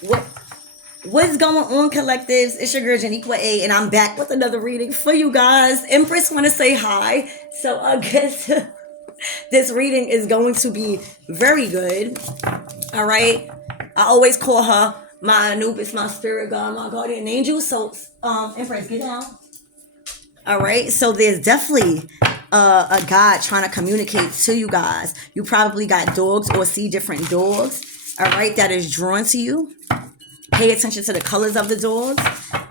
What What's going on, collectives? It's your girl Janiqua A, and I'm back with another reading for you guys. Empress want to say hi, so I guess this reading is going to be very good. All right, I always call her my Anubis, my spirit guide, my guardian angel. So, Empress, get down. All right, so there's definitely a God trying to communicate to you guys. You probably got dogs or see different dogs. All right, that is drawn to you. Pay attention to the colors of the dogs.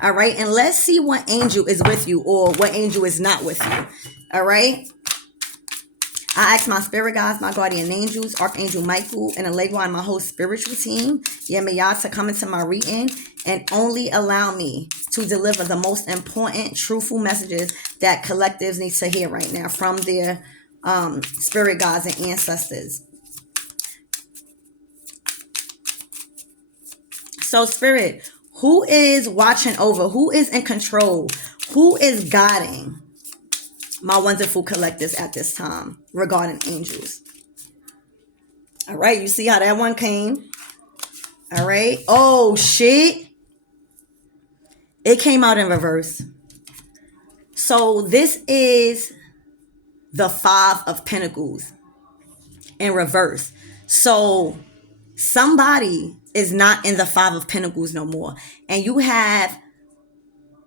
All right. And let's see what angel is with you or what angel is not with you. All right. I ask my spirit guides, my guardian angels, Archangel Michael, and Allegro, and my whole spiritual team, Yemaya, to come into my reading and only allow me to deliver the most important, truthful messages that collectives need to hear right now from their spirit guides and ancestors. So, Spirit, who is watching over? Who is in control? Who is guiding my wonderful collectives at this time regarding angels? All right, you see how that one came? All right. Oh, shit. It came out in reverse. So, this is the Five of Pentacles in reverse. So, somebody is not in the Five of Pentacles no more, and you have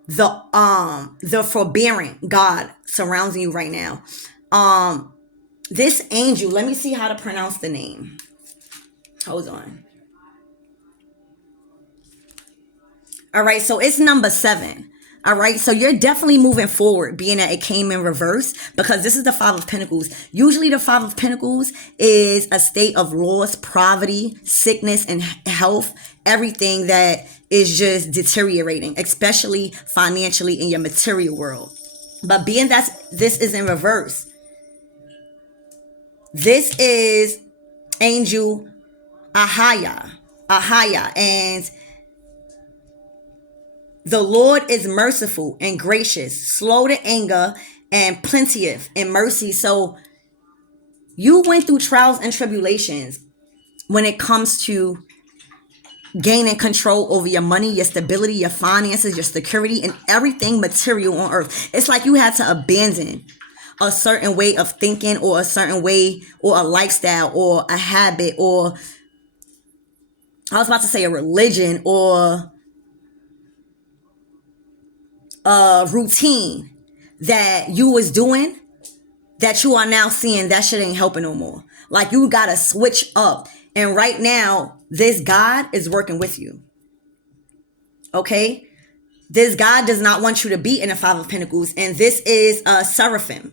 the forbearing God surrounding you right now. This angel, let me see how to pronounce the name. Hold on. All right, so it's number 7. All right, so you're definitely moving forward, being that it came in reverse, because this is the Five of Pentacles. Usually the Five of Pentacles is a state of loss, poverty, sickness, and health, everything that is just deteriorating, especially financially in your material world. But being that this is in reverse, this is Angel Ahaya, and the Lord is merciful and gracious, slow to anger, and plenteous in mercy. So you went through trials and tribulations when it comes to gaining control over your money, your stability, your finances, your security, and everything material on earth. It's like you had to abandon a certain way of thinking, or a certain way, or a lifestyle, or a habit, or I was about to say a religion, or a routine that you was doing, that you are now seeing that shit ain't helping no more. Like, you gotta switch up. And right now, this God is working with you. Okay? This God does not want you to be in the Five of Pentacles. And this is a seraphim.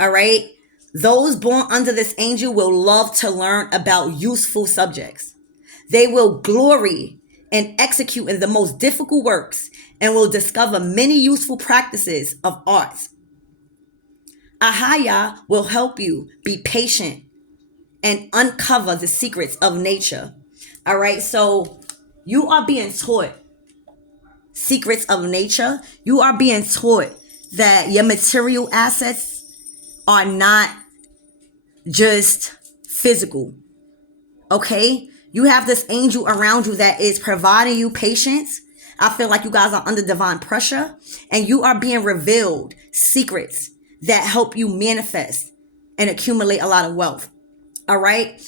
All right? Those born under this angel will love to learn about useful subjects. They will glory and execute in the most difficult works, and will discover many useful practices of arts. Ahaya will help you be patient and uncover the secrets of nature. All right, so you are being taught secrets of nature. You are being taught that your material assets are not just physical. Okay, you have this angel around you that is providing you patience. I feel like you guys are under divine pressure, and you are being revealed secrets that help you manifest and accumulate a lot of wealth. All right.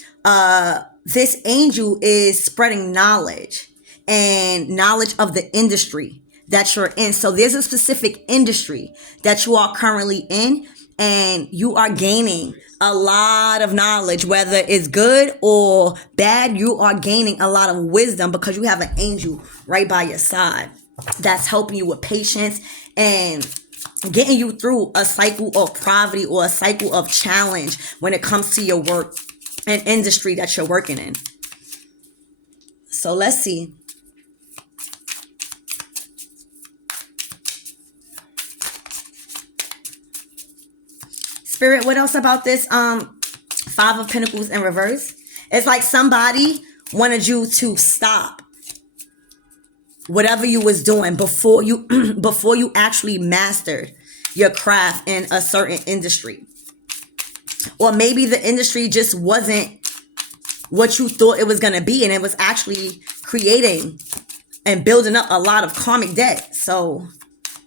This angel is spreading knowledge and knowledge of the industry that you're in. So there's a specific industry that you are currently in, and you are gaining a lot of knowledge, whether it's good or bad. You are gaining a lot of wisdom because you have an angel right by your side that's helping you with patience and getting you through a cycle of poverty or a cycle of challenge when it comes to your work and industry that you're working in. So let's see. Spirit, what else about this Five of Pentacles in reverse? It's like somebody wanted you to stop whatever you was doing before you actually mastered your craft in a certain industry. Or maybe the industry just wasn't what you thought it was going to be, and it was actually creating and building up a lot of karmic debt. So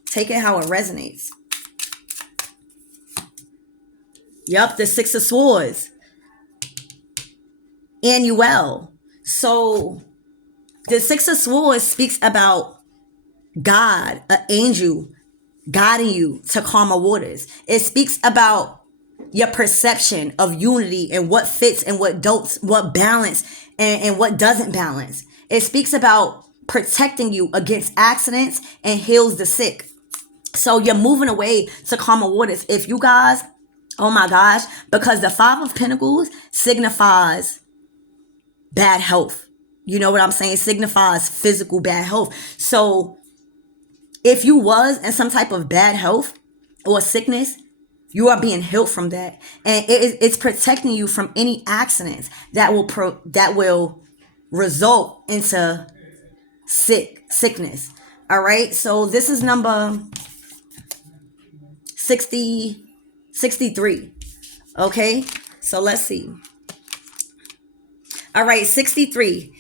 take it how it resonates. Yup, the Six of Swords. Annuel. So the Six of Swords speaks about God, an angel, guiding you to calmer waters. It speaks about your perception of unity and what fits and what don't, what balance and what doesn't balance. It speaks about protecting you against accidents and heals the sick. So you're moving away to calmer waters. If you guys, oh my gosh, because the Five of Pentacles signifies bad health. You know what I'm saying? It signifies physical bad health. So if you was in some type of bad health or sickness, you are being healed from that, and it's protecting you from any accidents that will result into sickness. All right. So this is number 63. Okay. So let's see. All right, 63.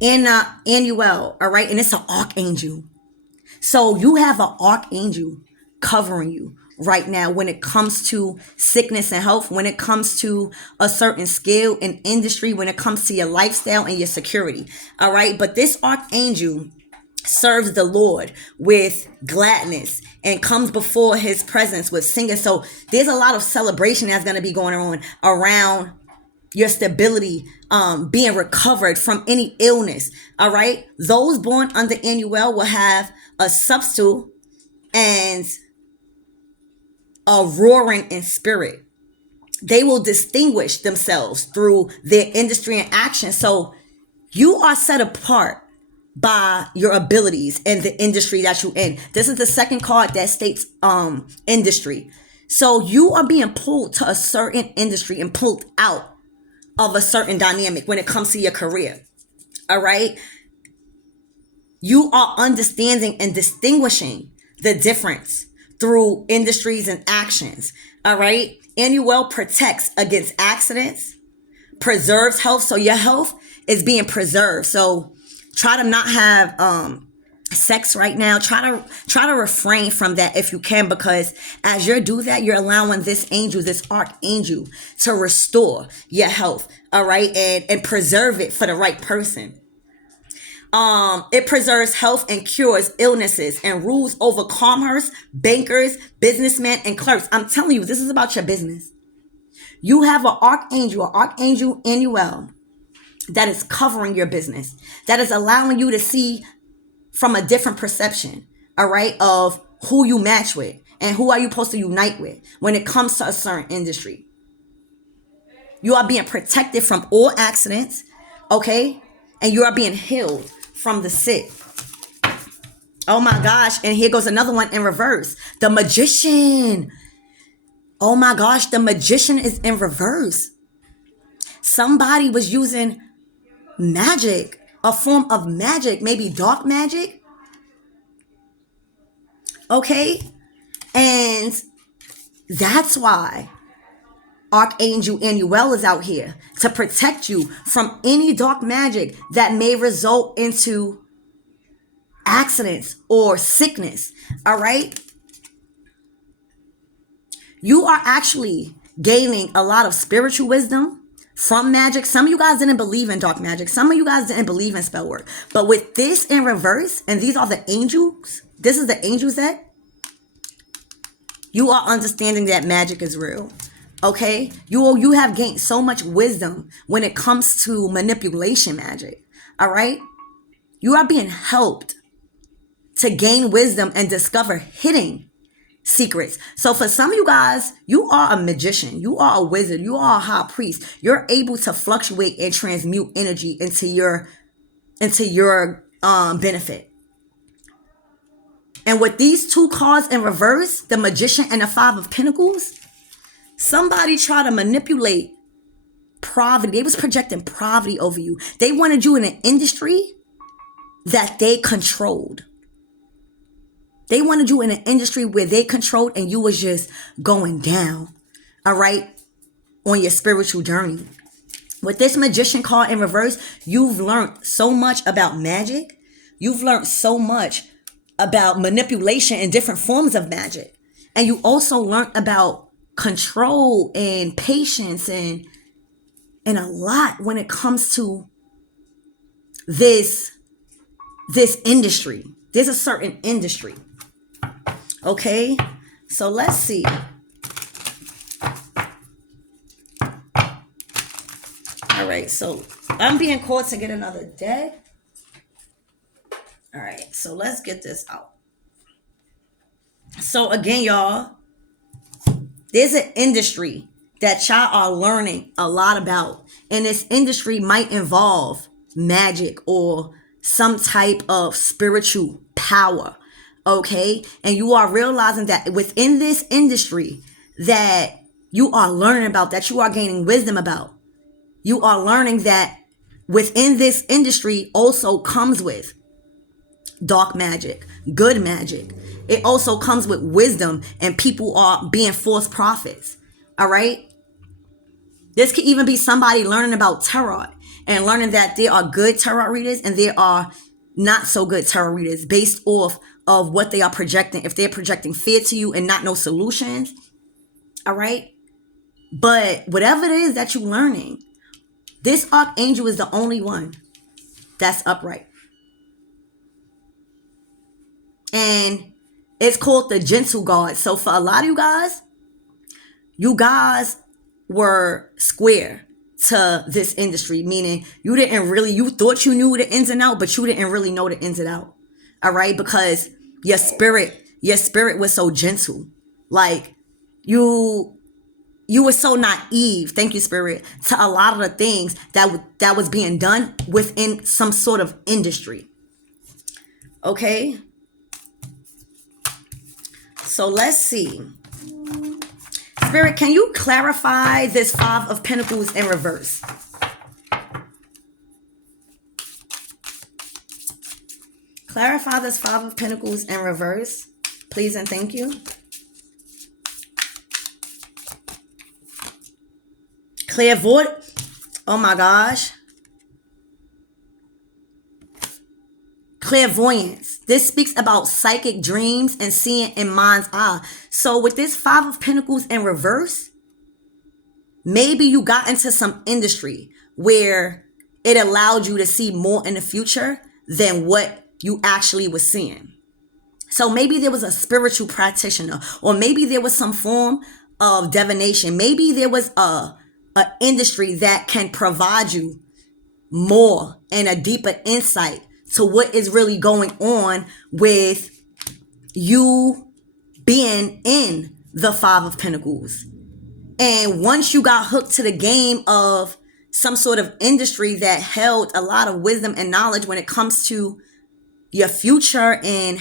Annuel. All right, and it's an archangel. So you have an archangel covering you right now when it comes to sickness and health, when it comes to a certain skill and industry, when it comes to your lifestyle and your security. All right. But this archangel serves the Lord with gladness and comes before his presence with singing. So there's a lot of celebration that's going to be going on around your stability, being recovered from any illness. All right. Those born under Annuel will have a subtle and a roaring in spirit. They will distinguish themselves through their industry and action. So you are set apart by your abilities and the industry that you're in. This is the second card that states industry. So you are being pulled to a certain industry and pulled out of a certain dynamic when it comes to your career. All right. You are understanding and distinguishing the difference through industries and actions. All right. Annuel protects against accidents, preserves health. So your health is being preserved. So try to not have sex right now. Try to refrain from that if you can, because as you do that, you're allowing this angel, this archangel, to restore your health. All right. And preserve it for the right person. It preserves health and cures illnesses and rules over commerce, bankers, businessmen, and clerks. I'm telling you, this is about your business. You have an archangel Annuel, that is covering your business, that is allowing you to see from a different perception, all right, of who you match with and who are you supposed to unite with when it comes to a certain industry. You are being protected from all accidents, okay, and you are being healed from the sick. Oh my gosh. And here goes another one in reverse. The Magician. Oh my gosh. The Magician is in reverse. Somebody was using magic, a form of magic, maybe dark magic. Okay. And that's why Archangel Annuel is out here to protect you from any dark magic that may result into accidents or sickness. All right. You are actually gaining a lot of spiritual wisdom from magic. Some of you guys didn't believe in dark magic. Some of you guys didn't believe in spell work. But with this in reverse, and these are the angels, this is the angels that you are understanding that magic is real. Okay, you have gained so much wisdom when it comes to manipulation magic. All right, you are being helped to gain wisdom and discover hidden secrets. So for some of you guys, you are a magician, you are a wizard, you are a high priest. You're able to fluctuate and transmute energy into your benefit. And with these two cards in reverse, the Magician and the Five of Pentacles, somebody tried to manipulate poverty. They was projecting poverty over you. They wanted you in an industry that they controlled. They wanted you in an industry where they controlled and you was just going down, all right, on your spiritual journey. With this magician card in reverse, you've learned so much about magic. You've learned so much about manipulation and different forms of magic. And you also learned about control and patience and a lot when it comes to this industry. There's a certain industry. Okay? So let's see. All right, so I'm being called to get another deck. All right, so let's get this out. So again, y'all, there's an industry that y'all are learning a lot about. And this industry might involve magic or some type of spiritual power. Okay? And you are realizing that within this industry that you are learning about, that you are gaining wisdom about. You are learning that within this industry also comes with dark magic, good magic. It also comes with wisdom, and people are being false prophets. All right? This could even be somebody learning about tarot and learning that there are good tarot readers and there are not so good tarot readers based off of what they are projecting. If they're projecting fear to you and not no solutions. All right? But whatever it is that you're learning, this archangel is the only one that's upright. And it's called the gentle guard. So for a lot of you guys were square to this industry, meaning you thought you knew the ins and out, but you didn't really know the ins and out. All right? Because your spirit was so gentle. Like you were so naive, thank you, Spirit, to a lot of the things that was being done within some sort of industry. Okay? So let's see. Spirit, can you clarify this Five of Pentacles in reverse? Clarify this Five of Pentacles in reverse, please and thank you. Clairvoyant. Oh my gosh. Clairvoyance. This speaks about psychic dreams and seeing in mind's eye. So with this Five of Pentacles in reverse, maybe you got into some industry where it allowed you to see more in the future than what you actually was seeing. So maybe there was a spiritual practitioner, or maybe there was some form of divination. Maybe there was a industry that can provide you more and a deeper insight to what is really going on with you being in the Five of Pentacles. And once you got hooked to the game of some sort of industry that held a lot of wisdom and knowledge when it comes to your future, and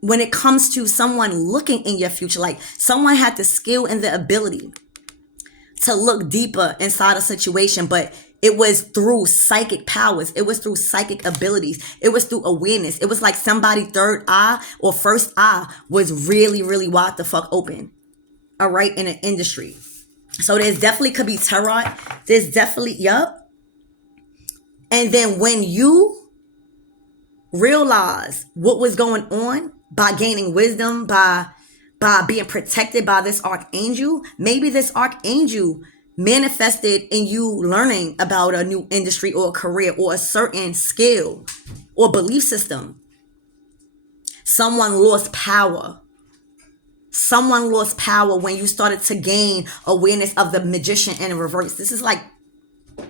when it comes to someone looking in your future, like someone had the skill and the ability to look deeper inside a situation, but it was through psychic powers. It was through psychic abilities. It was through awareness. It was like somebody's third eye or first eye was really, really wide the fuck open. All right, in an industry. So there's definitely could be tarot. There's definitely, yup. And then when you realize what was going on by gaining wisdom, by being protected by this archangel, maybe this archangel manifested in you learning about a new industry or a career or a certain skill or belief system. Someone lost power. Someone lost power when you started to gain awareness of the magician in reverse. This is like,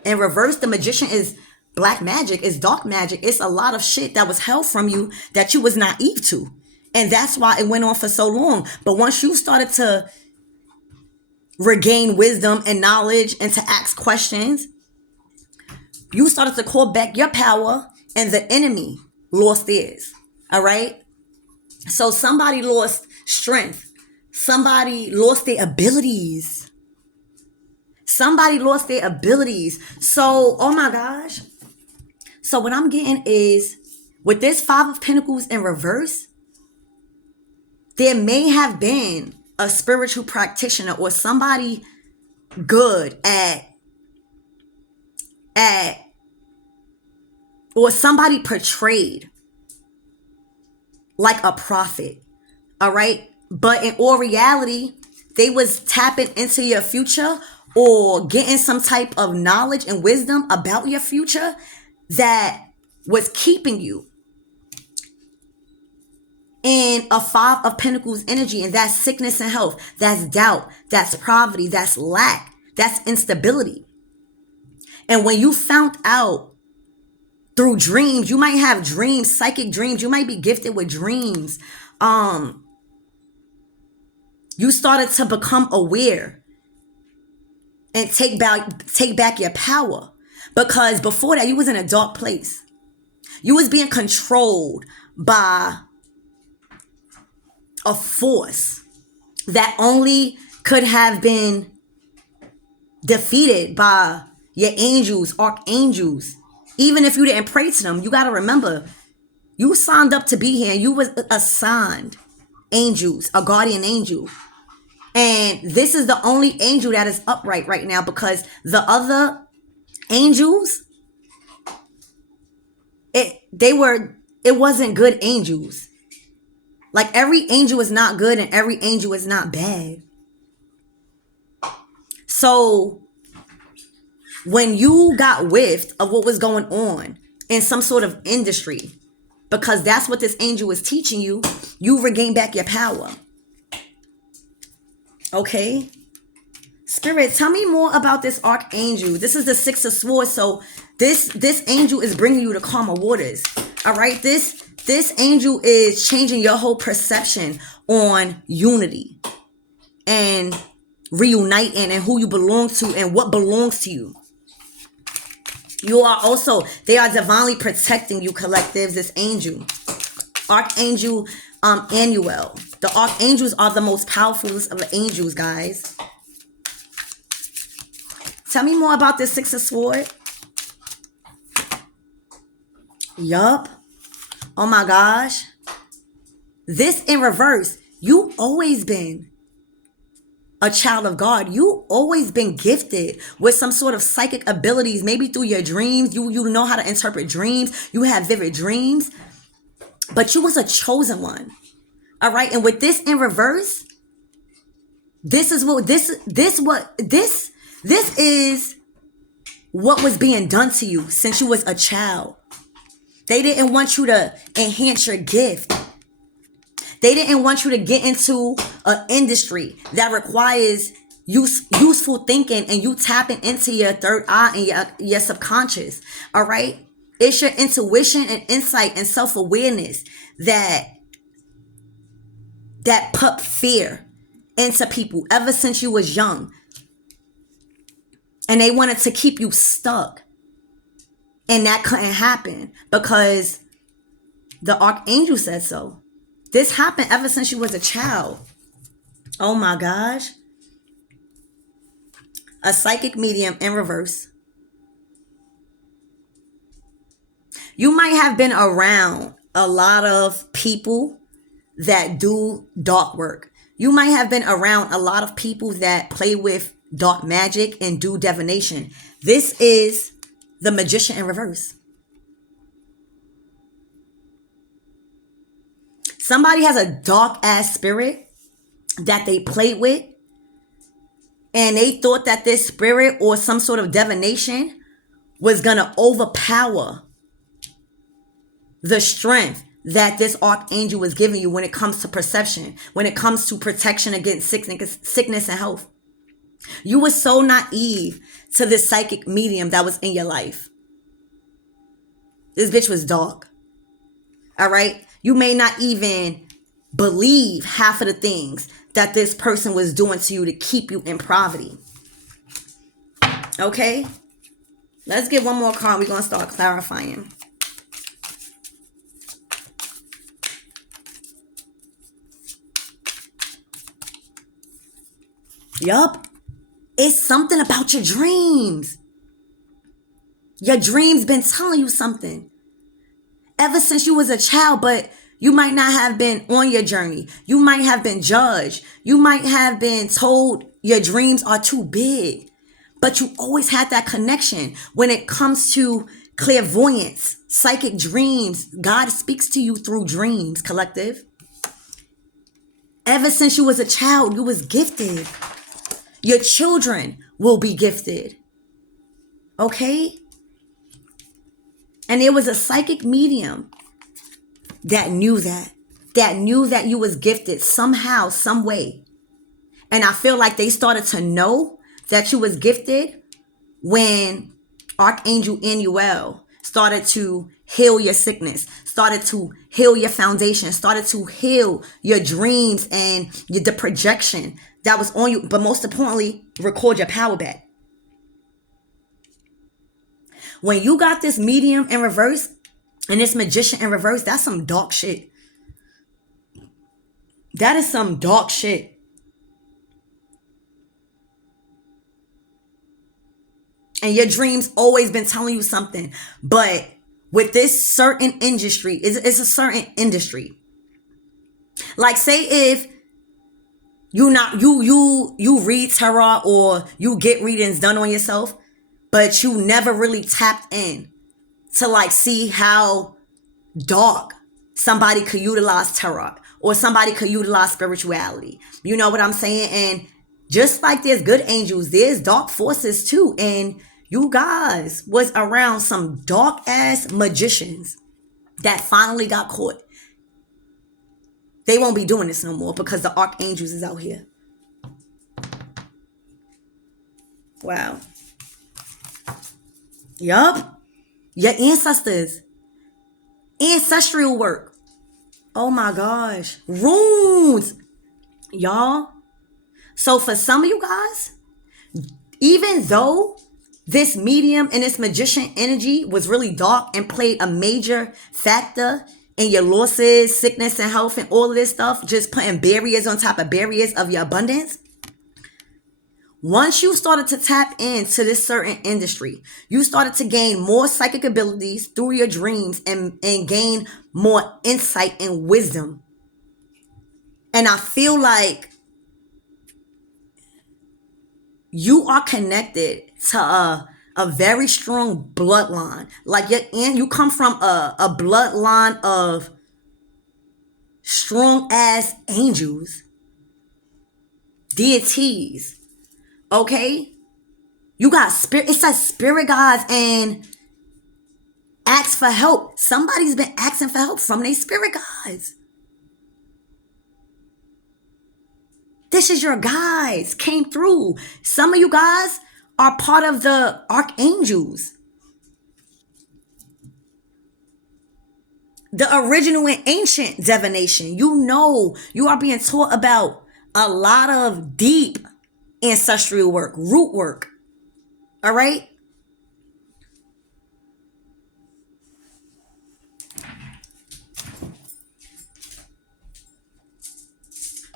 in reverse, the magician is black magic, is dark magic. It's a lot of shit that was held from you that you was naive to. And that's why it went on for so long. But once you started to regain wisdom and knowledge and to ask questions, you started to call back your power, and the enemy lost theirs. All right? So somebody lost strength. Somebody lost their abilities. Somebody lost their abilities. So, oh my gosh. So what I'm getting is, with this Five of Pentacles in reverse, there may have been a spiritual practitioner or somebody good at at, or somebody portrayed like a prophet. All right. But in all reality, they was tapping into your future or getting some type of knowledge and wisdom about your future that was keeping you in a 5 of Pentacles energy. And that's sickness and health. That's doubt. That's poverty. That's lack. That's instability. And when you found out through dreams, you might have dreams, psychic dreams. You might be gifted with dreams. You started to become aware and take back your power. Because before that, you was in a dark place. You was being controlled by a force that only could have been defeated by your angels, archangels. Even if you didn't pray to them, you got to remember, you signed up to be here. You was assigned angels, a guardian angel. And this is the only angel that is upright right now, because the other angels, it wasn't good angels. Like, every angel is not good and every angel is not bad. So when you got whiffed of what was going on in some sort of industry, because that's what this angel is teaching you, you regain back your power. Okay? Spirit, tell me more about this archangel. This is the 6 of Swords. So this angel is bringing you to calmer waters. All right? This angel is changing your whole perception on unity and reuniting and who you belong to and what belongs to you. They are divinely protecting you, collectives, this angel. Archangel Anuel. The archangels are the most powerful of the angels, guys. Tell me more about this 6 of Swords. Yup. Oh my gosh. This in reverse. You always been a child of God. You always been gifted with some sort of psychic abilities, maybe through your dreams. You know how to interpret dreams. You have vivid dreams. But you was a chosen one. All right. And with this in reverse, this is what was being done to you since you was a child. They didn't want you to enhance your gift. They didn't want you to get into an industry that requires useful thinking and you tapping into your third eye and your subconscious. All right. It's your intuition and insight and self-awareness that put fear into people ever since you was young. And they wanted to keep you stuck. And that couldn't happen because the archangel said so. This happened ever since you was a child. Oh my gosh. A psychic medium in reverse. You might have been around a lot of people that do dark work. You might have been around a lot of people that play with dark magic and do divination. This is the Magician in reverse. Somebody has a dark ass spirit that they played with, and they thought that this spirit or some sort of divination was gonna overpower the strength that this archangel was giving you when it comes to perception, when it comes to protection against sickness and health. You were so naive to this psychic medium that was in your life. This bitch was dark. All right? You may not even believe half of the things that this person was doing to you to keep you in poverty. Okay? Let's get one more card. We're going to start clarifying. Yup. It's something about your dreams. Your dreams been telling you something. Ever since you was a child, but you might not have been on your journey. You might have been judged. You might have been told your dreams are too big. But you always had that connection when it comes to clairvoyance, psychic dreams. God speaks to you through dreams, collective. Ever since you was a child, you was gifted. Your children will be gifted. Okay? And there was a psychic medium that knew that you was gifted somehow, some way. And I feel like they started to know that you was gifted when Archangel Anuel started to heal your sickness, started to heal your foundation, started to heal your dreams and the projection that was on you. But most importantly, record your power back. When you got this medium in reverse and this magician in reverse, that's some dark shit. That is some dark shit. And your dreams always been telling you something. But with this certain industry, it's a certain industry. Like say if you read tarot or you get readings done on yourself, but you never really tapped in to like see how dark somebody could utilize tarot or somebody could utilize spirituality. You know what I'm saying? And just like there's good angels, there's dark forces too. And you guys was around some dark ass magicians that finally got caught. They won't be doing this no more because the archangels is out here. Wow. Yup. Your ancestors. Ancestral work. Oh my gosh. Runes. Y'all. So for some of you guys, even though this medium and this magician energy was really dark and played a major factor in your losses, sickness and health and all of this stuff, just putting barriers on top of barriers of your abundance. Once you started to tap into this certain industry, you started to gain more psychic abilities through your dreams and gain more insight and wisdom. And I feel like you are connected to a very strong bloodline. Like you come from a bloodline of strong ass angels, deities. Okay? You got spirit. It says spirit guides and ask for help. Somebody's been asking for help from their spirit guides. This is your guides came through. Some of you guys are part of the archangels. The original and ancient divination. You know, you are being taught about a lot of deep ancestral work, root work. All right?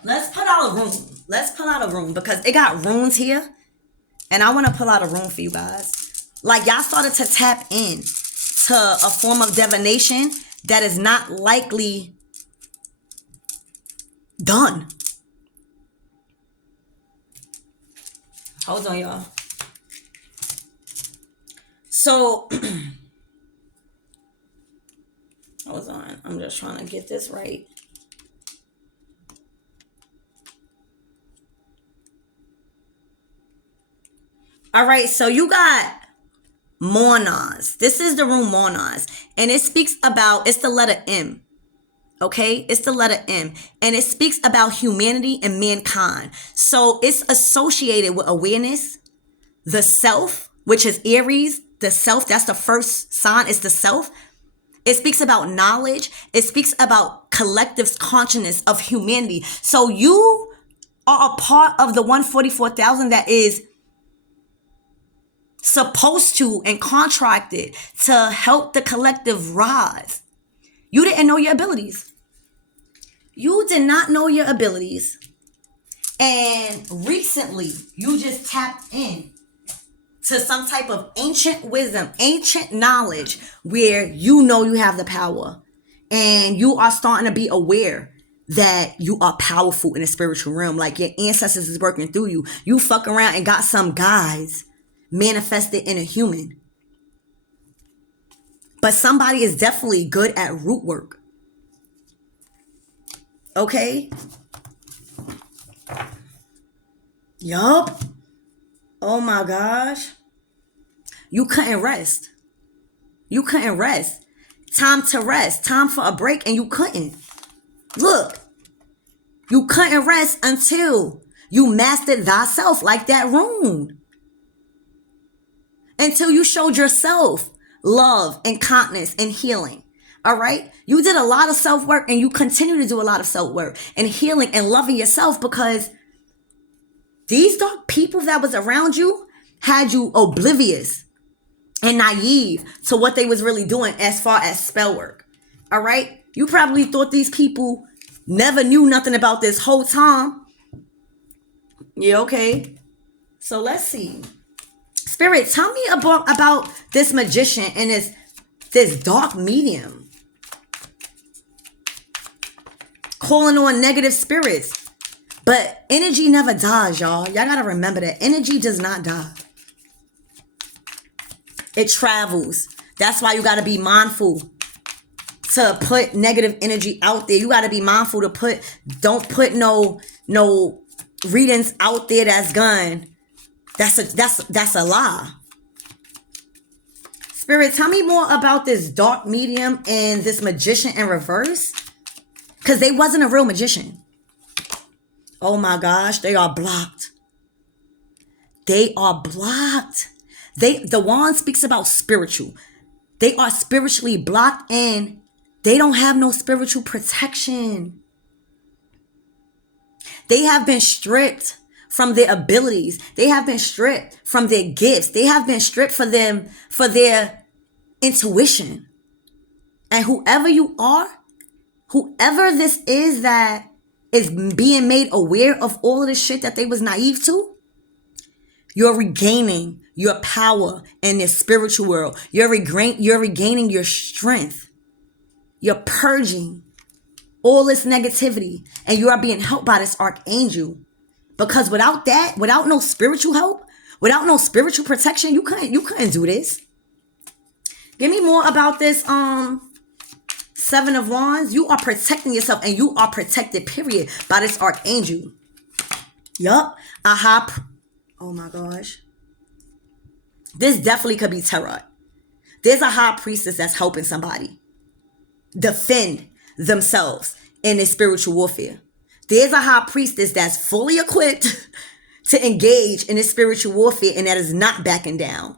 Let's pull out a room. Let's pull out a room because it got runes here. And I want to pull out a room for you guys. Like y'all started to tap in to a form of divination that is not likely done. Hold on, y'all. So, hold on. I'm just trying to get this right. All right, so you got Monas. This is the room Monas. And it speaks about, it's the letter M. Okay? It's the letter M. And it speaks about humanity and mankind. So it's associated with awareness, the self, which is Aries. The self, that's the first sign, is the self. It speaks about knowledge. It speaks about collective consciousness of humanity. So you are a part of the 144,000 that is supposed to and contracted to help the collective rise. You didn't know your abilities. You did not know your abilities. And recently, you just tapped in to some type of ancient wisdom, ancient knowledge where you know you have the power. And you are starting to be aware that you are powerful in the spiritual realm. Like your ancestors is working through you. You fuck around and got some guys manifested in a human. But somebody is definitely good at root work. Okay? Yup. Oh my gosh. You couldn't rest. You couldn't rest. Time to rest. Time for a break, and you couldn't. Look. You couldn't rest until you mastered thyself, like that rune. Until you showed yourself love and kindness and healing. All right? You did a lot of self-work, and you continue to do a lot of self-work and healing and loving yourself, because these dark people that was around you had you oblivious and naive to what they was really doing as far as spell work. All right? You probably thought these people never knew nothing about this whole time. Yeah, okay. So let's see. Spirit, tell me about this magician and this dark medium. Calling on negative spirits. But energy never dies, y'all. Y'all gotta remember that. Energy does not die. It travels. That's why you gotta be mindful to put negative energy out there. You gotta be mindful to don't put no readings out there that's gone. That's a lie. Spirit, tell me more about this dark medium and this magician in reverse. Because they wasn't a real magician. Oh my gosh, they are blocked. They are blocked. The wand speaks about spiritual. They are spiritually blocked, and they don't have no spiritual protection. They have been stripped from their abilities. They have been stripped from their gifts. They have been stripped for their intuition. And whoever you are, whoever this is that is being made aware of all of the shit that they was naive to, you're regaining your power in this spiritual world. You're regaining your strength. You're purging all this negativity, and you are being helped by this archangel. Because without that, without no spiritual help, without no spiritual protection, you couldn't do this. Give me more about this Seven of Wands. You are protecting yourself, and you are protected, period, by this archangel. Yup. Oh my gosh. This definitely could be tarot. There's a high priestess that's helping somebody defend themselves in this spiritual warfare. There's a high priestess that's fully equipped to engage in this spiritual warfare, and that is not backing down.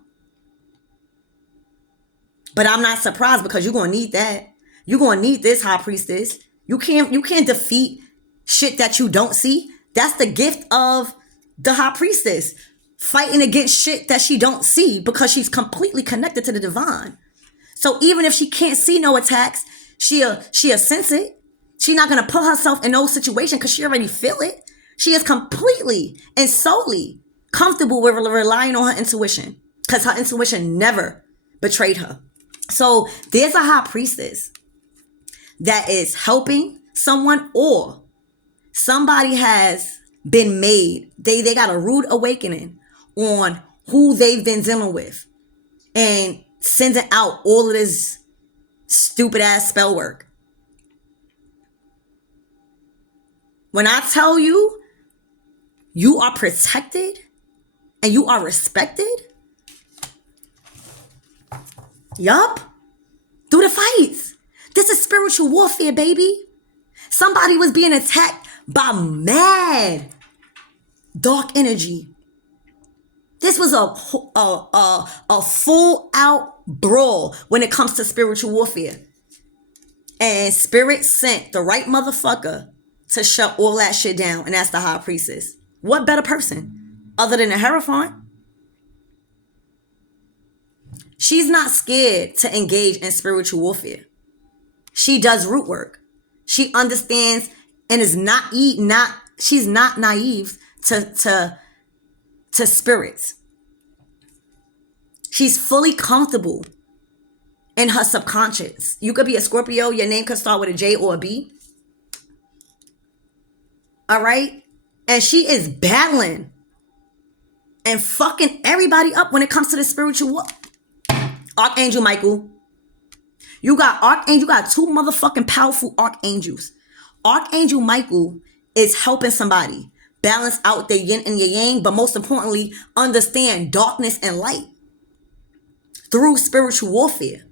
But I'm not surprised, because you're going to need that. You're going to need this high priestess. You can't defeat shit that you don't see. That's the gift of the high priestess, fighting against shit that she don't see, because she's completely connected to the divine. So even if she can't see no attacks, she'll sense it. She's not going to put herself in those situations because she already feel it. She is completely and solely comfortable with relying on her intuition, because her intuition never betrayed her. So there's a high priestess that is helping someone, or somebody has been made. They got a rude awakening on who they've been dealing with, and sending out all of this stupid ass spell work. When I tell you, you are protected and you are respected. Yup. Through the fights. This is spiritual warfare, baby. Somebody was being attacked by mad dark energy. This was a full out brawl when it comes to spiritual warfare. And Spirit sent the right motherfucker to shut all that shit down, and that's the high priestess. What better person other than the Hierophant? She's not scared to engage in spiritual warfare. She does root work. She understands and is she's not naive to spirits. She's fully comfortable in her subconscious. You could be a Scorpio. Your name could start with a J or a B. All right? And she is battling and fucking everybody up when it comes to the spiritual world. Archangel Michael. You got two motherfucking powerful archangels. Archangel Michael is helping somebody balance out their yin and their yang, but most importantly, understand darkness and light through spiritual warfare.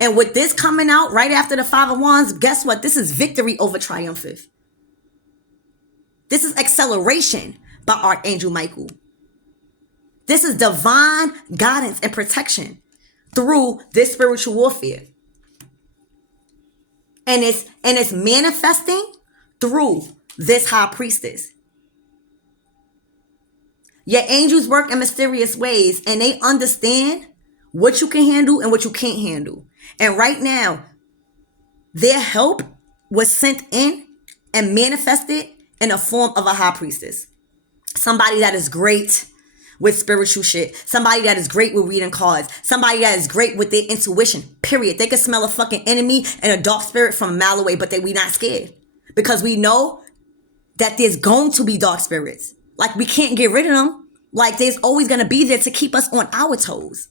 And with this coming out right after the Five of Wands, guess what? This is victory over triumphant. This is acceleration by Archangel Michael. This is divine guidance and protection through this spiritual warfare. And it's manifesting through this high priestess. Your angels work in mysterious ways, and they understand what you can handle and what you can't handle. And right now, their help was sent in and manifested in the form of a high priestess. Somebody that is great with spiritual shit. Somebody that is great with reading cards. Somebody that is great with their intuition. Period. They can smell a fucking enemy and a dark spirit from a mile away, but we not scared. Because we know that there's going to be dark spirits. Like, we can't get rid of them. Like, there's always going to be there to keep us on our toes.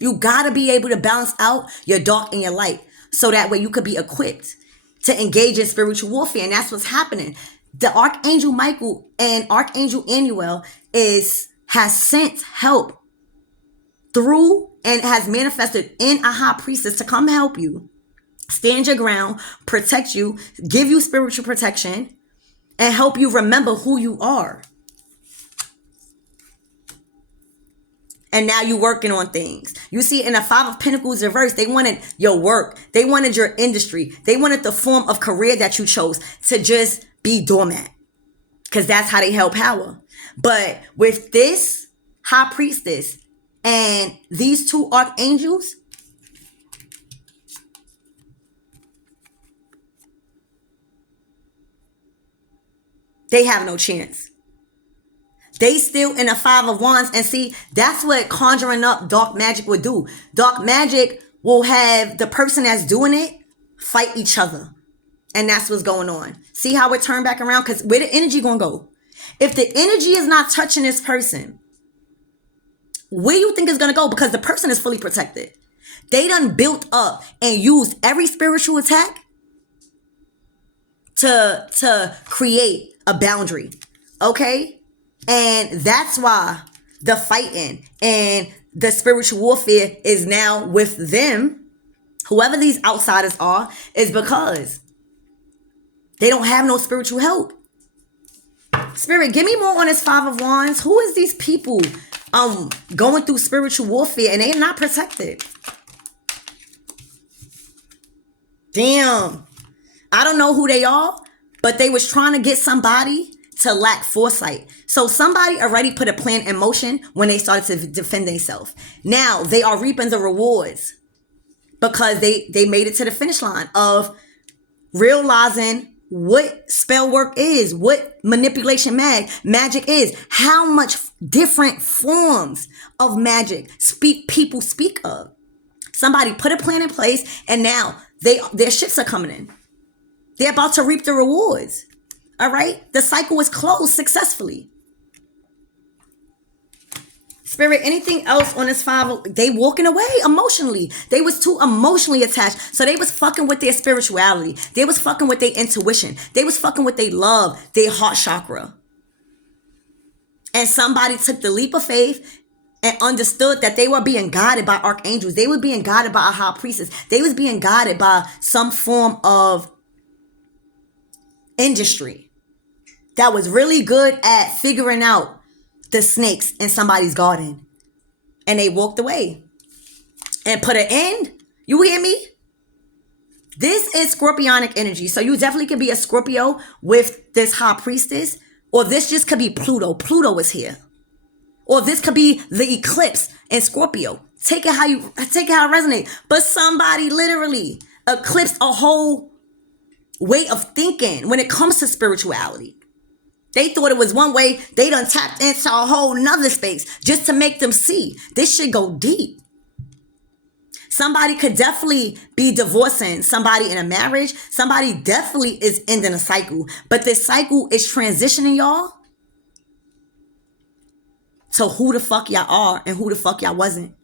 You got to be able to balance out your dark and your light, so that way you could be equipped to engage in spiritual warfare. And that's what's happening. The Archangel Michael and Archangel Anuel has sent help through and has manifested in a high priestess to come help you, stand your ground, protect you, give you spiritual protection, and help you remember who you are. And now you're working on things. You see, in the Five of Pentacles reverse, they wanted your work. They wanted your industry. They wanted the form of career that you chose to just be dormant. Because that's how they held power. But with this high priestess and these two archangels, they have no chance. They still in the Five of Wands. And see, that's what conjuring up dark magic would do. Dark magic will have the person that's doing it fight each other. And that's what's going on. See how it turned back around? Because where the energy gonna go? If the energy is not touching this person, where you think it's gonna go? Because the person is fully protected. They done built up and used every spiritual attack to create a boundary. Okay? And that's why the fighting and the spiritual warfare is now with them, whoever these outsiders are, is because they don't have no spiritual help. Spirit, give me more on this Five of Wands. Who is these people going through spiritual warfare and they're not protected? Damn. I don't know who they are, but they was trying to get somebody to lack foresight. So somebody already put a plan in motion when they started to defend themselves. Now they are reaping the rewards because they made it to the finish line of realizing what spell work is, what manipulation magic is, how much different forms of magic people speak of. Somebody put a plan in place, and now their ships are coming in. They're about to reap the rewards. All right? The cycle is closed successfully. Spirit, anything else on this five? They walking away emotionally. They was too emotionally attached. So they was fucking with their spirituality. They was fucking with their intuition. They was fucking with their love, their heart chakra. And somebody took the leap of faith and understood that they were being guided by archangels. They were being guided by a high priestess. They was being guided by some form of industry that was really good at figuring out the snakes in somebody's garden. And they walked away and put an end. You hear me? This is scorpionic energy. So you definitely could be a Scorpio with this high priestess, or this just could be Pluto. Pluto is here. Or this could be the eclipse in Scorpio. Take it how it resonates. But somebody literally eclipsed a whole way of thinking when it comes to spirituality. They thought it was one way. They done tapped into a whole nother space just to make them see. This should go deep. Somebody could definitely be divorcing somebody in a marriage. Somebody definitely is ending a cycle. But this cycle is transitioning, y'all. to who the fuck y'all are and who the fuck y'all wasn't.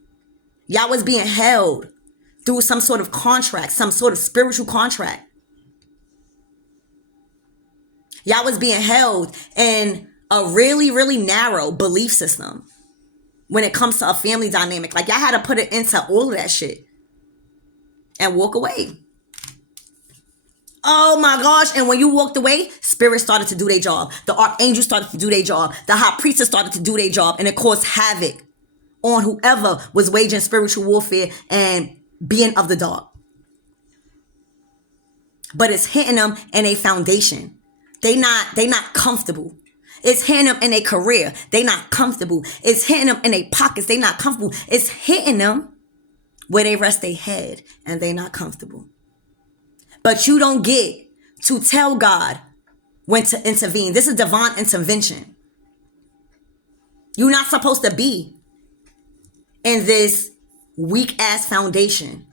Y'all was being held through some sort of contract, some sort of spiritual contract. Y'all was being held in a really, really narrow belief system when it comes to a family dynamic. Like, y'all had to put it into all of that shit and walk away. Oh my gosh. And when you walked away, spirits started to do their job. The archangels started to do their job. The high priestess started to do their job. And it caused havoc on whoever was waging spiritual warfare and being of the dark. But it's hitting them in a foundation. They not comfortable. It's hitting them in a career. They not comfortable. It's hitting them in their pockets. They not comfortable. It's hitting them where they rest their head and they not comfortable. But you don't get to tell God when to intervene. This is divine intervention. You're not supposed to be in this weak ass foundation.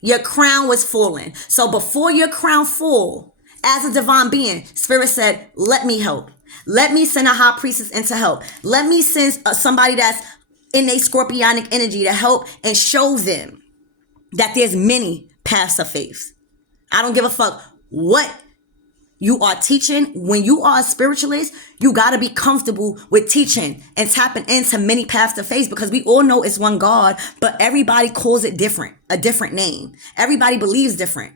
Your crown was falling. So before your crown fall, as a divine being, Spirit said, let me help. Let me send a high priestess in to help. Let me send somebody that's in a scorpionic energy to help and show them that there's many paths of faith. I don't give a fuck what you are teaching. When you are a spiritualist, you got to be comfortable with teaching and tapping into many paths to faith, because we all know it's one God, but everybody calls it different, a different name. Everybody believes different.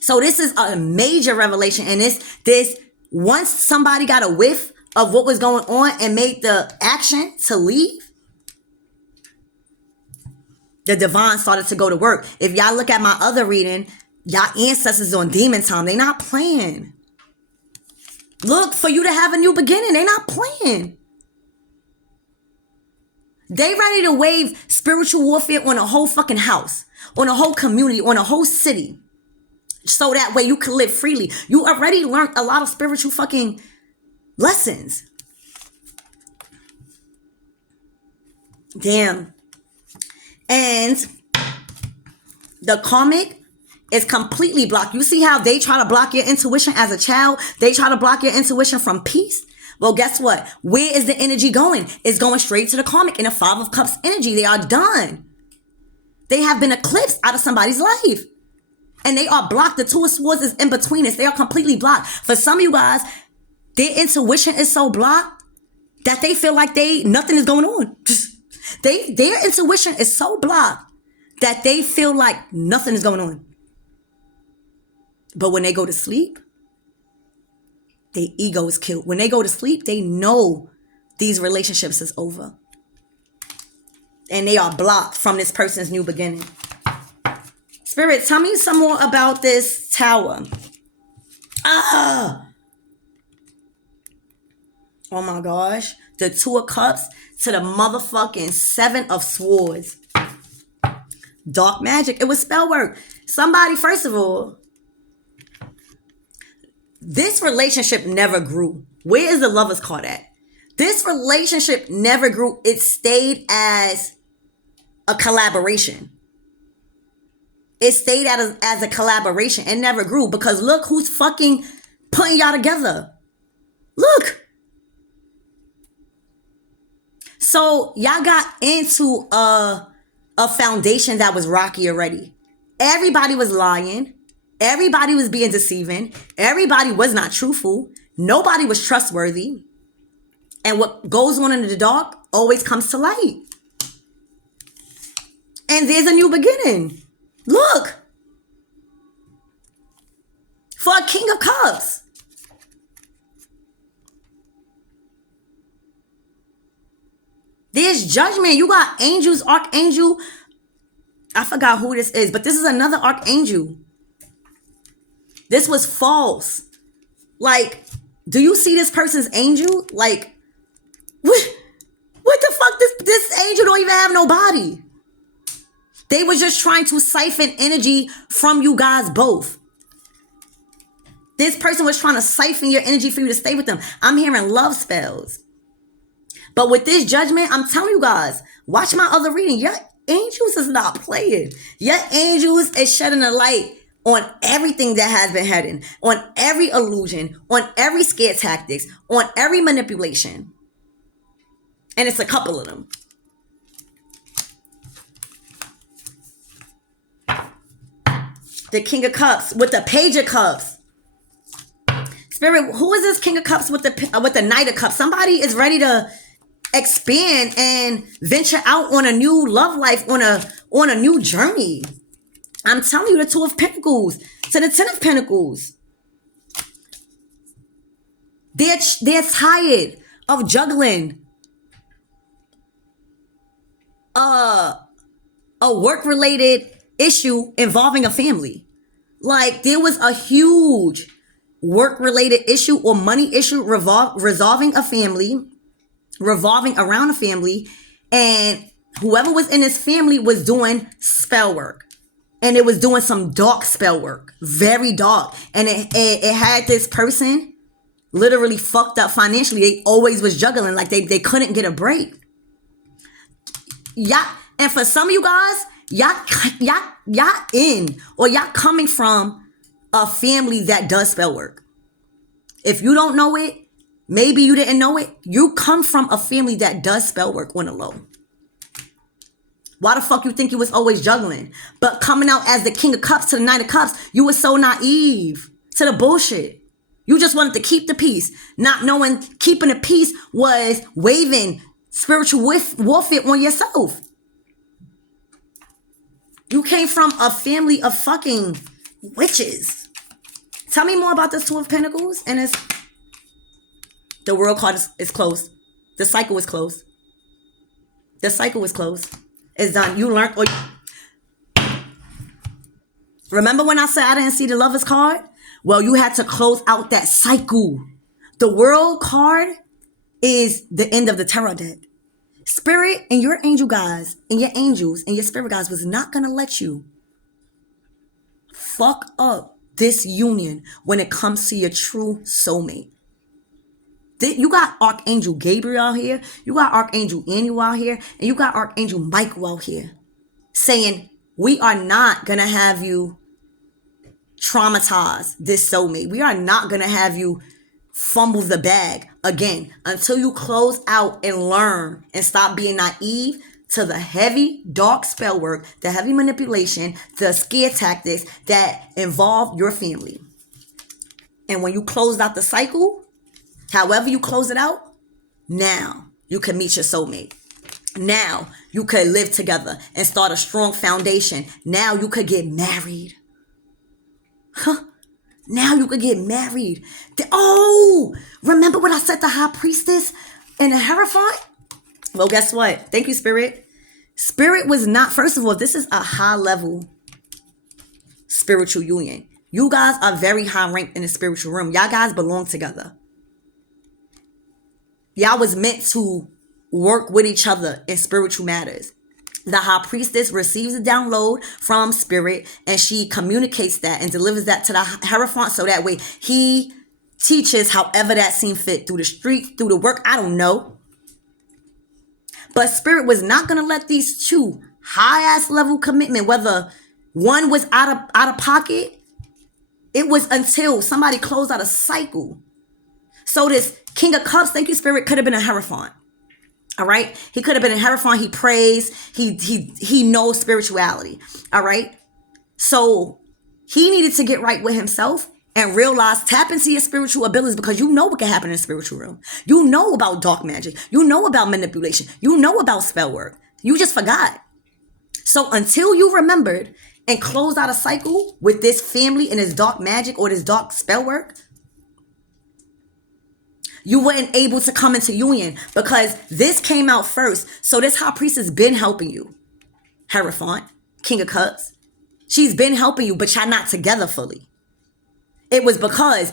So this is a major revelation. And this once somebody got a whiff of what was going on and made the action to leave, the divine started to go to work. If y'all look at my other reading, y'all ancestors on demon time. They not playing. Look, for you to have a new beginning, they not playing. They ready to wave spiritual warfare on a whole fucking house, on a whole community, on a whole city. So that way you can live freely. You already learned a lot of spiritual fucking lessons. Damn. And the karmic is completely blocked. You see how they try to block your intuition as a child? They try to block your intuition from peace. Well, guess what? Where is the energy going? It's going straight to the karmic in the Five of Cups energy. They are done. They have been eclipsed out of somebody's life. And they are blocked. The Two of Swords is in between us. They are completely blocked. For some of you guys, their intuition is so blocked that they feel like nothing is going on. Their intuition is so blocked that they feel like nothing is going on. But when they go to sleep, their ego is killed. When they go to sleep, they know these relationships is over. And they are blocked from this person's new beginning. Spirit, tell me some more about this tower. Oh my gosh. The Two of Cups to the motherfucking Seven of Swords. Dark magic. It was spell work. Somebody, first of all, this relationship never grew. Where is the Lover's card at? This relationship never grew. It stayed as a collaboration. It stayed as a collaboration and never grew, because look who's fucking putting y'all together. Look. So y'all got into a foundation that was rocky already. Everybody was lying. Everybody was being deceiving. Everybody was not truthful. Nobody was trustworthy. And what goes on in the dark always comes to light. And there's a new beginning. Look. For a King of Cups. There's judgment. You got angels, archangel. I forgot who this is, but this is another archangel. This was false. Like, do you see this person's angel? Like, what the fuck? This angel don't even have no body. They were just trying to siphon energy from you guys both. This person was trying to siphon your energy for you to stay with them. I'm hearing love spells. But with this judgment, I'm telling you guys, watch my other reading. Your angels is not playing. Your angels is shedding a light on everything that has been hidden, on every illusion, on every scare tactics, on every manipulation. And it's a couple of them. The King of Cups with the Page of Cups. Spirit, who is this King of Cups with the Knight of Cups? Somebody is ready to expand and venture out on a new love life, on a new journey. I'm telling you, the Two of Pentacles to the Ten of Pentacles. They're tired of juggling a work-related issue involving a family. Like, there was a huge work-related issue or money issue resolving around a family, and whoever was in this family was doing spell work, and it was doing some dark spell work, very dark, and it had this person literally fucked up financially. They always was juggling, like they couldn't get a break. Yeah, and for some of you guys, y'all in, or y'all coming from a family that does spell work. If you don't know it, maybe you didn't know it, you come from a family that does spell work on the low. Why the fuck you think you was always juggling? But coming out as the King of Cups to the Knight of Cups, you were so naive to the bullshit. You just wanted to keep the peace, not knowing keeping the peace was waving spiritual warfare on yourself. You came from a family of fucking witches. Tell me more about this Two of Pentacles. And it's the World card is closed. The cycle is closed. The cycle is closed. It's done. You learned. Remember when I said I didn't see the Lovers card? Well, you had to close out that cycle. The World card is the end of the tarot deck. Spirit and your angel guys and your angels and your spirit guys was not going to let you fuck up this union when it comes to your true soulmate. You got Archangel Gabriel out here, you got Archangel Aniel out here, and you got Archangel Michael out here saying, we are not going to have you traumatize this soulmate. We are not going to have you fumble the bag again until you close out and learn and stop being naive to the heavy dark spell work, the heavy manipulation, the scare tactics that involve your family. And when you close out the cycle, however you close it out, now you can meet your soulmate. Now you could live together and start a strong foundation. Now you could get married. Now you could get married. Oh, remember what I said, the High Priestess and the Hierophant? Well, guess what? Thank you, Spirit. Spirit was not, first of all, this is a high level spiritual union. You guys are very high ranked in the spiritual realm. Y'all guys belong together. Y'all was meant to work with each other in spiritual matters. The High Priestess receives a download from Spirit, and she communicates that and delivers that to the Hierophant, so that way he teaches however that seemed fit, through the street, through the work, I don't know. But Spirit was not going to let these two high-ass level commitment, whether one was out of pocket, it was until somebody closed out a cycle. So this King of Cups, thank you, Spirit, could have been a Hierophant. All right. He could have been a Hierophant. He prays. He knows spirituality. All right. So he needed to get right with himself and realize, tap into your spiritual abilities, because you know what can happen in the spiritual realm. You know about dark magic. You know about manipulation. You know about spell work. You just forgot. So until you remembered and closed out a cycle with this family and this dark magic or this dark spell work, you weren't able to come into union, because this came out first. So this High Priestess has been helping you. Hierophant, King of Cups. She's been helping you, but y'all not together fully. It was because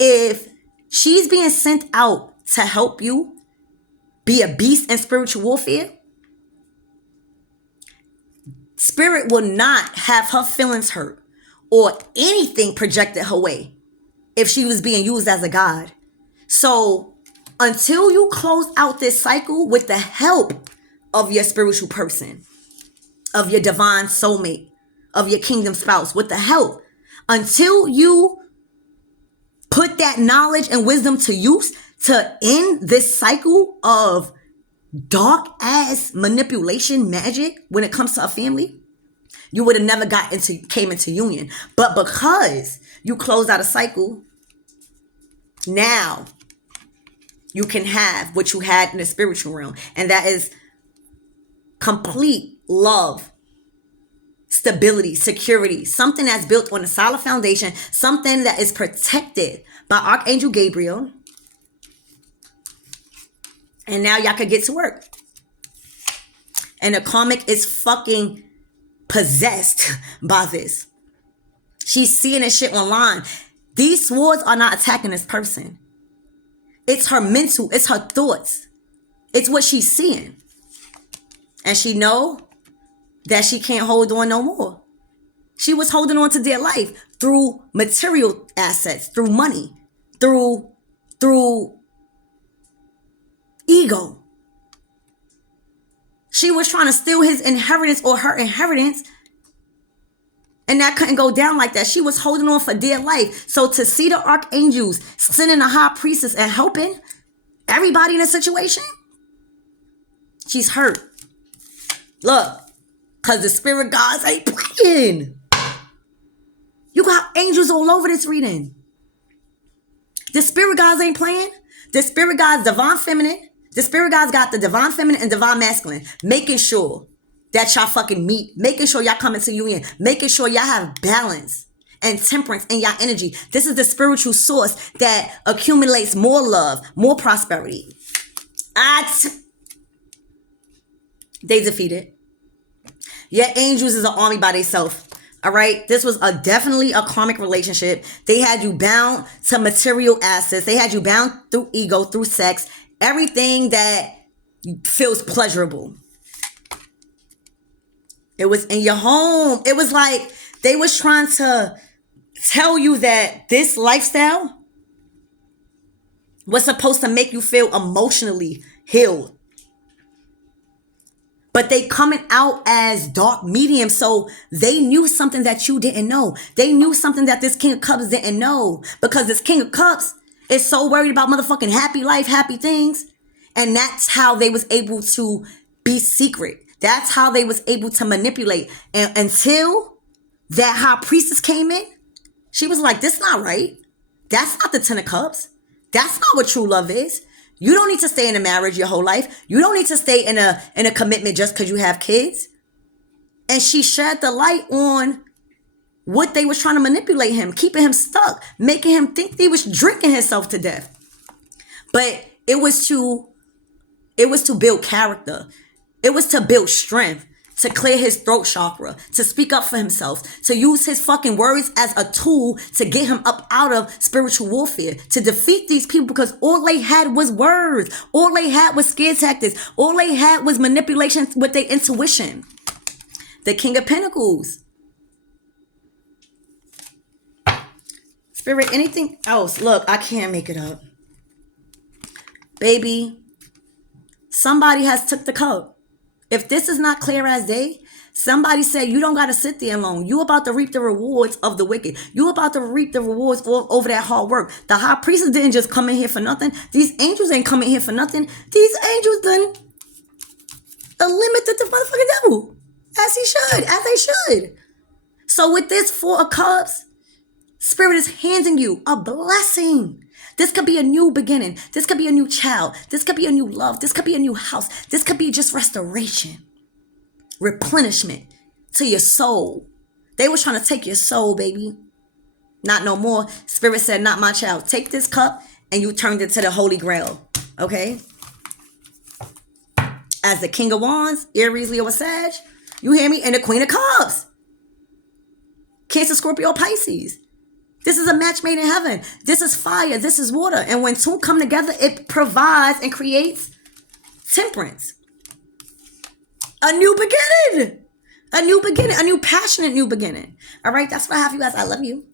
if she's being sent out to help you be a beast in spiritual warfare, Spirit will not have her feelings hurt or anything projected her way if she was being used as a god. So until you close out this cycle with the help of your spiritual person, of your divine soulmate, of your kingdom spouse, with the help, until you put that knowledge and wisdom to use to end this cycle of dark ass manipulation magic when it comes to a family, you would have never came into union. But because you closed out a cycle, now you can have what you had in the spiritual realm. And that is complete love, stability, security, something that's built on a solid foundation, something that is protected by Archangel Gabriel. And now y'all could get to work. And the karmic is fucking possessed by this. She's seeing this shit online. These swords are not attacking this person. It's her mental, it's her thoughts. It's what she's seeing. And she know that she can't hold on no more. She was holding on to their life through material assets, through money, through ego. She was trying to steal his inheritance or her inheritance. And that couldn't go down like that. She was holding on for dear life. So to see the archangels sending the high priestess and helping everybody in a situation, she's hurt. Look, because the spirit gods ain't playing. You got angels all over this reading. The spirit gods ain't playing. The spirit gods, divine feminine. The spirit gods got the divine feminine and divine masculine, making sure that y'all fucking meet, making sure y'all come into union, making sure y'all have balance and temperance in y'all energy. This is the spiritual source that accumulates more love, more prosperity. They defeated. Your angels is an army by themselves. All right. This was definitely a karmic relationship. They had you bound to material assets. They had you bound through ego, through sex, everything that feels pleasurable. It was in your home. It was like they was trying to tell you that this lifestyle was supposed to make you feel emotionally healed. But they coming out as dark mediums, so they knew something that you didn't know. They knew something that this King of Cups didn't know. Because this King of Cups is so worried about motherfucking happy life, happy things. And that's how they was able to be secret. That's how they was able to manipulate. And until that high priestess came in, she was like, this not right. That's not the Ten of Cups. That's not what true love is. You don't need to stay in a marriage your whole life. You don't need to stay in a commitment just because you have kids. And she shed the light on what they was trying to manipulate him, keeping him stuck, making him think he was drinking himself to death. But it was to build character. It was to build strength, to clear his throat chakra, to speak up for himself, to use his fucking words as a tool to get him up out of spiritual warfare, to defeat these people because all they had was words. All they had was scare tactics. All they had was manipulation with their intuition. The King of Pentacles. Spirit, anything else? Look, I can't make it up. Baby, somebody has took the cup. If this is not clear as day, somebody said you don't got to sit there alone. You about to reap the rewards of the wicked. You about to reap the rewards over that hard work. The high priestess didn't just come in here for nothing. These angels ain't coming here for nothing. These angels done eliminated the motherfucking devil. As they should. So with this Four of Cups, Spirit is handing you a blessing. This could be a new beginning. This could be a new child. This could be a new love. This could be a new house. This could be just restoration, replenishment to your soul. They were trying to take your soul, baby. Not no more. Spirit said, not my child. Take this cup and you turned it to the Holy Grail. Okay? As the King of Wands, Aries, Leo, and Sag. You hear me? And the Queen of Cups. Cancer, Scorpio, Pisces. This is a match made in heaven. This is fire. This is water. And when two come together, it provides and creates temperance. A new beginning. A new beginning. A new passionate new beginning. All right. That's what I have, you guys. I love you.